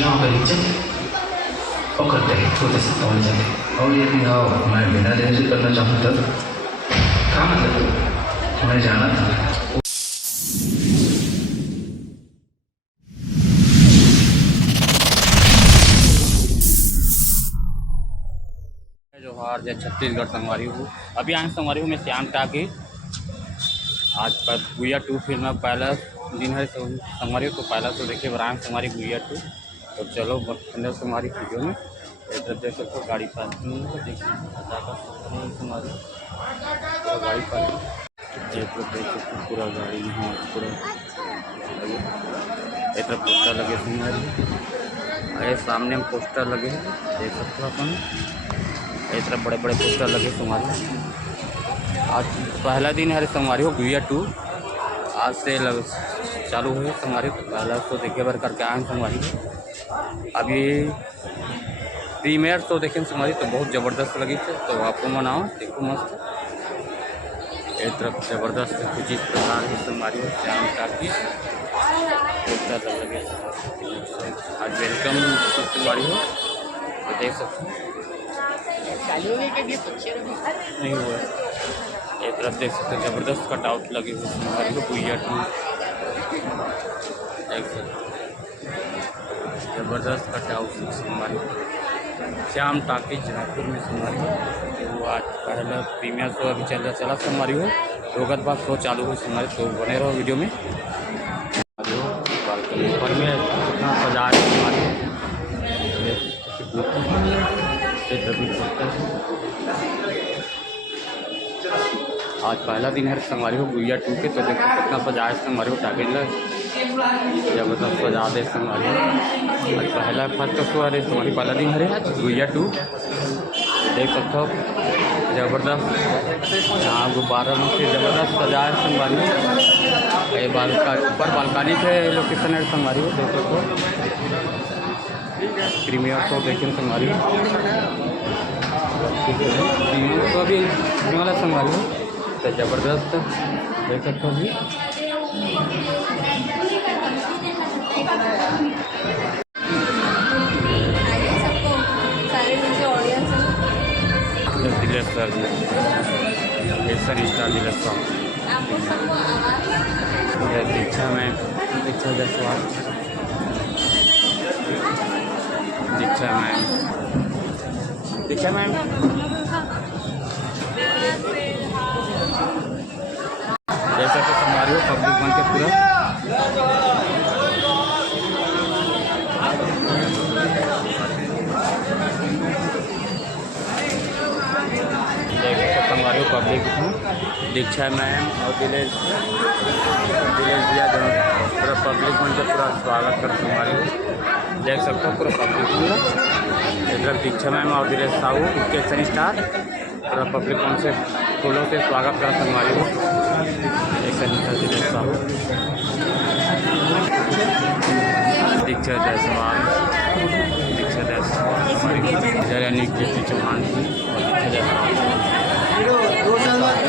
महिलाओं का इज्जत पकड़ते ही छोटे से पहुँच जाते। और यदि आओ मैं बिना देर करना चाहूँ तब कहाँ मतलब मैं जाना था। जोहार जय छत्तीसगढ़ संगवारी हूँ। अभी आए संगवारी हूँ मैं श्याम टाकी। आज पर गुड़िया 2 फिल्म में पहला दिन है संगवारी तो पहला तो देखिए बराम संगवारी गुड़िया 2। तो चलो अंदर संगवारी वीडियो में इधर देख सकते हो गाड़ी पार्किंग संगवारी गाड़ी पार्किंग देख सकते हो पूरा गाड़ी यहाँ पूरा इधर पोस्टर लगे संगवारी। अरे सामने में पोस्टर लगे हैं देख सकते हो अपन। इस तरह बड़े बड़े पोस्टर लगे संगवारी। आज पहला दिन है संगवारी हो गुड़िया 2 आज से चालू हुए संगवारी। पहला शो देखे बार करके आए संगवारी। अभी प्रीमियर शो देखें संगवारी तो बहुत ज़बरदस्त लगी थे तो आपको मनाओ देखो मस्त एक तरफ ज़बरदस्त कुछ इस प्रकार की संगवारी हो श्याम टाकी पोस्टर लगे। आज वेलकम संगवारी हो तो देख सकते हो नहीं हुआ। एक तरफ देख सकते हैं ज़बरदस्त कटआउट लगे हुए संगवारी को गुड़िया 2 देख सकते ज़बरदस्त कटआउट संगवारी श्याम टाकी जयपुर में संगवारी। तो आज पहला प्रीमियर शो अभी चला संगवारी हो रोगत बाद शो चालू हो संगवारी। तो बने रहो वीडियो में। ऊपर में कितना सजा है संगवारी आज पहला दिन है संगवारी हो गुड़िया 2 के। तो देखो कितना सजाए संगवारी हो टाके जबरदस्त सजा दे संगवारी। आज पहला फर्स्ट शो है संगवारी पहला दिन है आज गुड़िया 2 देख सकते हो ज़बरदस्त यहाँ गुब्बारा में से ज़बरदस्त सजाए संगवारी। ये ऊपर बालकनी के लोकेशन है संगवारी हो देख सकते हो प्रीमियर शो देखें संगवारी। प्रीमियर शो भी वाला संगवारी हो तो ज़बरदस्त देख सकते हो भी। दिलेश सर जी स्टार दिलेश सर दीक्षा मैम दीक्षा जायसवाल दीक्षा मैम जैसा कि संगवारी हो पब्लिक बन के पूरा संगवारी पब्लिक दीक्षा मैम और दिलेश भैया दोनों पूरा पब्लिक बन के पूरा स्वागत कर संगवारी हो देख सकते हो पूरा पब्लिक पूरा इधर दीक्षा मैम और दिलेश साहू स्टेशन स्टार पूरा पब्लिक बन से फूलों से स्वागत कर संगवारी हो एक दिलेश साहू दीक्षा जायसवाल जरनी कृष्ण चौहान और दीक्षा जायसवाल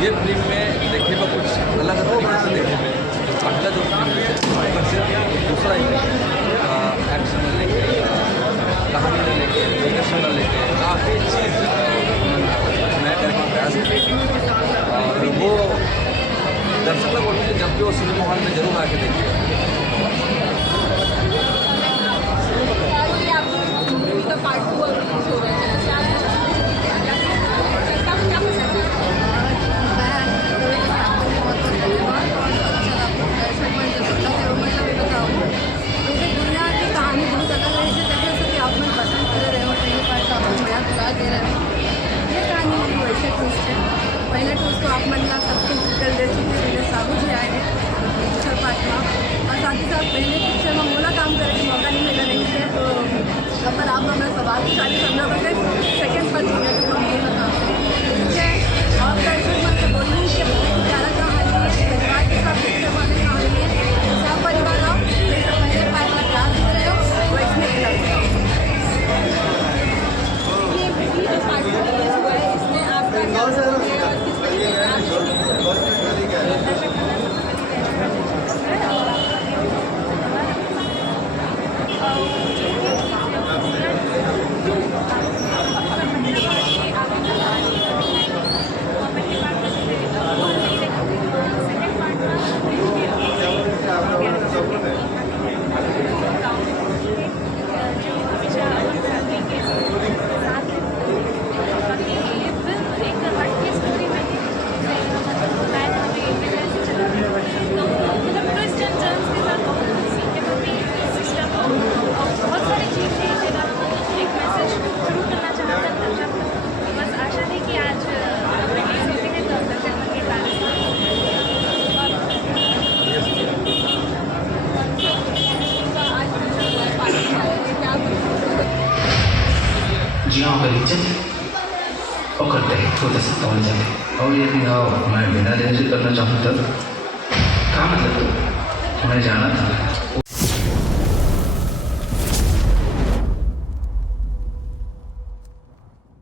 ये फिल्म में देखने को कुछ अलग तरीके से देखने में जो पहला जो फिल्म है दूसरा ही एक्शन लेके कहानी लेके लोकेशन लेके काफ़ी चीज़ नया करने का प्रयास किया और वो दर्शक लोग बोलते हैं जब भी वो सिनेमा हॉल में जरूर आके देखिए। वगैरह ये कहानी मेरी वैसे ट्विस्ट है। पहले तो उसको आप मनला सब कुछ डिटेल दे चुके हैं, मेरे साबू जी आए हैं दूसरा पार्ट में, और साथ ही साथ पहले पिक्चर में मोला काम करे कि मौका नहीं मिला नहीं है, तो अगर आप हमें सवाल की सारी समझा बटे सेकेंड पार्ट में तो हम मोला काम करें ठीक है। और कैसे मैं तो बोलूँ कि प्यारा कहानी है, परिवार के साथ पिक्चर वाली कहानी है, सब परिवार आओ जैसे पहले पार्ट में प्यार दिख रहे हो वैसे लग रहे हो। ये जो पार्ट हुआ है इसमें आपका क्या और किस तरीके से आप बहुत सारी चीज़ें एक मैसेज शुरू करना चाहता था, बस आशा थी कि आज रिलीज होती है तो दर्शक मन के कारण जी हाँ अगर इज्जत और करते हैं तो दस पहुँच जाते। और यदि हाँ मैं बिना देर से करना चाहूँ तब कहाँ मतलब मैं जाना था